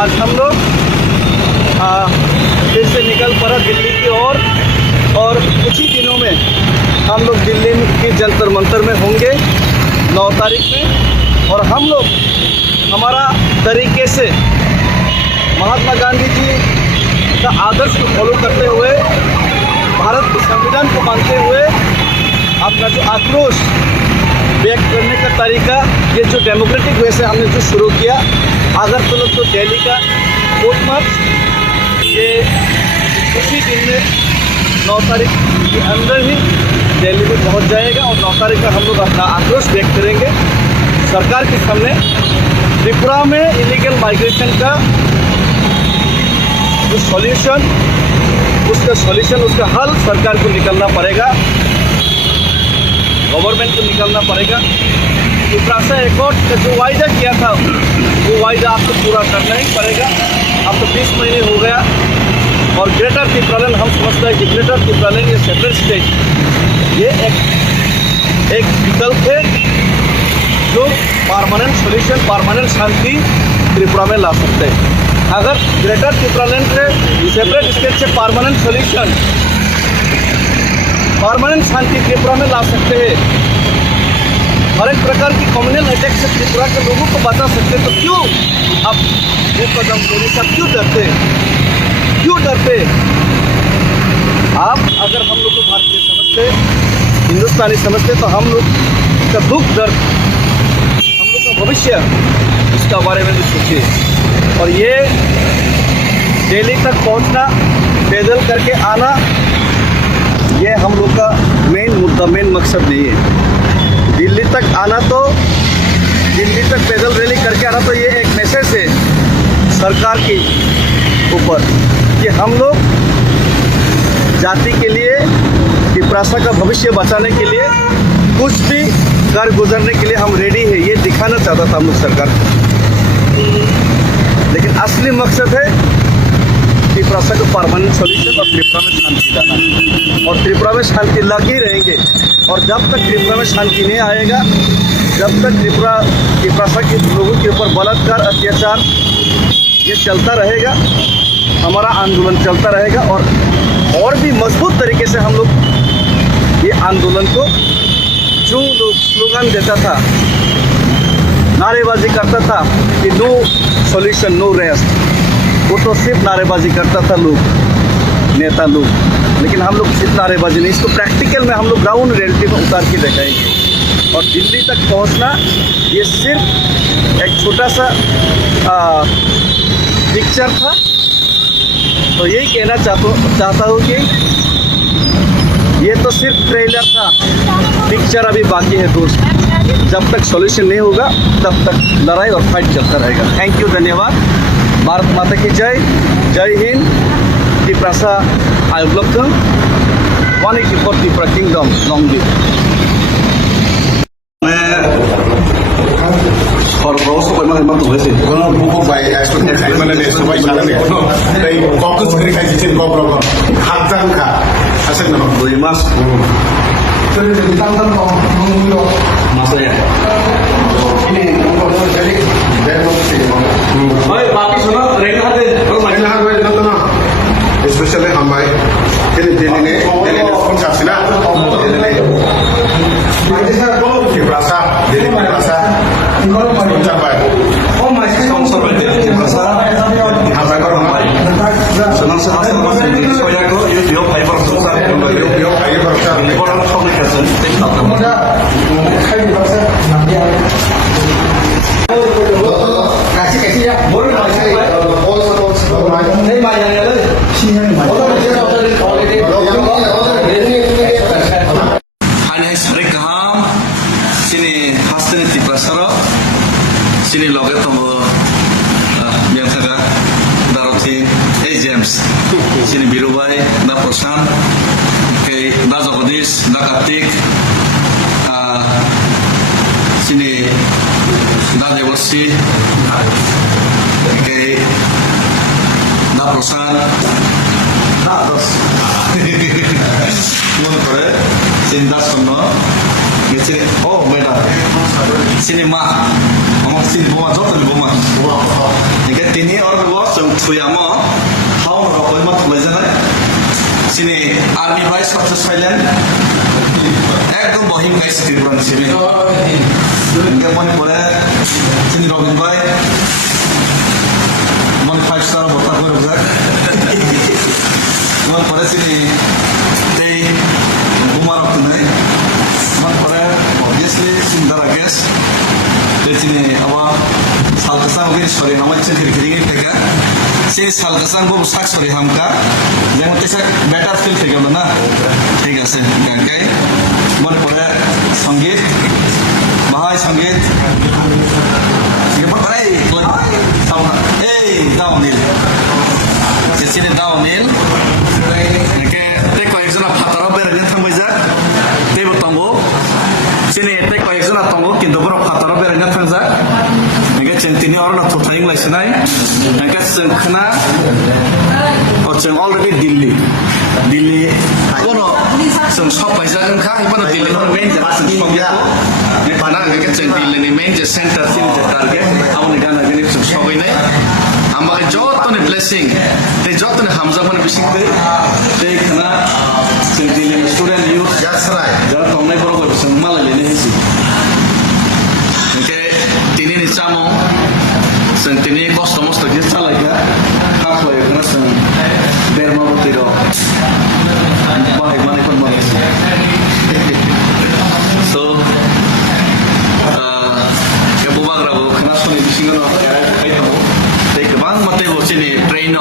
आज हम लोग फिर से निकल पड़ा दिल्ली की ओर और कुछ ही दिनों में हम लोग दिल्ली के जंतर मंतर में होंगे 9 तारीख में। और हम लोग हमारा तरीके से महात्मा गांधी जी का आदर्श को फॉलो करते हुए, भारत के संविधान को मानते हुए अपना जो आक्रोश व्यक्त करने का तरीका, ये जो डेमोक्रेटिक वे से हमने जो शुरू किया अगरतला तो दिल्ली का कोर्ट मार्च, ये उसी दिन में 9 तारीख के अंदर ही दिल्ली में पहुंच जाएगा। और 9 तारीख का हम लोग अपना आक्रोश व्यक्त करेंगे सरकार के सामने। त्रिपुरा में इलीगल माइग्रेशन का जो सॉल्यूशन, उसका हल सरकार को निकलना पड़ेगा, गवर्नमेंट को निकलना पड़ेगा। त्रिपुरा एकॉर्ड का जो वायदा किया था वो वायदा आपको पूरा करना ही पड़ेगा। अब तो 20 महीने हो गया और ग्रेटर त्रिपुरालैंड, हम समझते हैं कि ग्रेटर त्रिपुरालैंड ये सेपरेट स्टेट, ये एक विकल्प है जो परमानेंट सोल्यूशन, परमानेंट शांति त्रिपुरा में ला सकते हैं। अगर ग्रेटर त्रिपुरालैंड से सेपरेट स्टेट से परमानेंट सोल्यूशन, परमानेंट शांति त्रिपुरा में ला सकते हैं, हर एक प्रकार की कम्युनल अटैक से त्रिपुरा के लोगों को बचा सकते हैं, तो क्यों अब वो कदम लेने से क्यों डरते, आप अगर हम लोग को भारतीय समझते, हिंदुस्तानी समझते, तो हम लोग का दुख दर्द, हम लोग का भविष्य, इसका बारे में भी सोचिए। और ये दिल्ली तक पहुंचना, पैदल करके आना, ये हम लोग का मेन मुद्दा, मेन मकसद नहीं है। दिल्ली तक आना, तो दिल्ली तक पैदल रैली करके आना, तो ये एक मैसेज है सरकार के ऊपर कि हम लोग जाति के लिए, त्रिपुरा का भविष्य बचाने के लिए, कुछ भी कर गुजरने के लिए हम रेडी है, ये दिखाना चाहता था हम लोग सरकार को। लेकिन असली मकसद है त्रिपुरा का परमानेंट सोल्यूशन और त्रिपुरा में शांति लाना। और त्रिपुरा में शांति लग ही रहेंगे। और जब तक त्रिपुरा में शांति नहीं आएगा, जब तक त्रिपुरा के लोगों के ऊपर बलात्कार, अत्याचार ये चलता रहेगा, हमारा आंदोलन चलता रहेगा। और भी मजबूत तरीके से हम लोग ये आंदोलन को, जो लोग स्लोगन देता था, नारेबाजी करता था कि नो सॉल्यूशन नो रेस्ट, वो तो सिर्फ नारेबाजी करता था लोग, नेता लोग। लेकिन हम लोग सिर्फ नारेबाजी नहीं, इसको प्रैक्टिकल में हम लोग ग्राउंड रियलिटी में उतार के दिखाएंगे। और दिल्ली तक पहुंचना ये सिर्फ एक छोटा सा पिक्चर था। तो यही कहना चाहता हूँ कि ये तो सिर्फ ट्रेलर था, पिक्चर अभी बाकी है दोस्त। जब तक सॉल्यूशन नहीं होगा तब तक लड़ाई और फाइट चलता रहेगा। थैंक यू, धन्यवाद। भारत माता की जय, जय हिंद। त्रिपुरा आयुर्लब्धम 184 Tripura kingdom, long live. Kalau sampai mana tu sih? Kalau buku baik, ekspor kai mana ni? Sampai sana ni. Dari fokus dari kai cincin kau berapa? Hajang ka, asal nama? 2 mas. Jadi tentang kau mengulo. Masa ya? Ini kau jadi dari mana sih? Baik, बाकी सुनो, regular हाथे, Kalau macam mana kau jadi tentang? Especially hambai. Jadi ni sponsor sila. Terasa, jadi terasa. Sponsor baik. Oh, masih sponsor berarti. Terasa. Hambai kau hambai. Senang sekali mas ini. Soalnya kau YouTube hyper sponsor. Yo, ayo berbicara. Orang communication, TikTok. Muda, kai berbicara. Nanti ada. Kasih ya. Boleh kasih. नहीं मार जाने दे। Hanya mereka ham sini hasilnya tipe sero sini logo tombol yang saya daroti James sini biru bay da Prosan ke da Zagodis da Katik sini da Devosi ke da Prosan da dos sini da Sono sini oh beda sini mah sini boma jauh lebih boma ini kan tini orang Tuyamo, how Rockland Mazana, Sine, Army Vice of the Silent, Ekdom Bohim Vice Tirban Sine, Gapon Pore, Sine Robin Bay, 5-star Botafogo, one for they Umar of tonight, one for obviously Sundara guest, let's see our Salkasan wish for how much getting it. Since Salkasan go sucks for Hamka, then what is a better still figure, Mana? Take us in Gankai, one for Sangit, Mahai Sangit. Hey, downhill. It's in a downhill. Take collection of Pataraber and Tamaza, Table Tongo. Sine take collection of Tongo, in the Borough of Pataraber and Tanza. I get Centini or not to playing like Sinai. I get Sankana or already Dilly. Dilly. I don't know. Some shop by Zanka, one of the little main from Yako. Pana gets in the main center, target. I only gonna get some shop in it. I'm a jot on a blessing. They jot on a Hamza on a fishing day. They cannot student youth. That's right. There are only for some Malay. Okay, Tini Samo, Santini Costomos to get Salaga, halfway across some Bermotiro. Buy money for money. So, Kabubagra, Kanasoni, Single, take one Mateo Chini, train.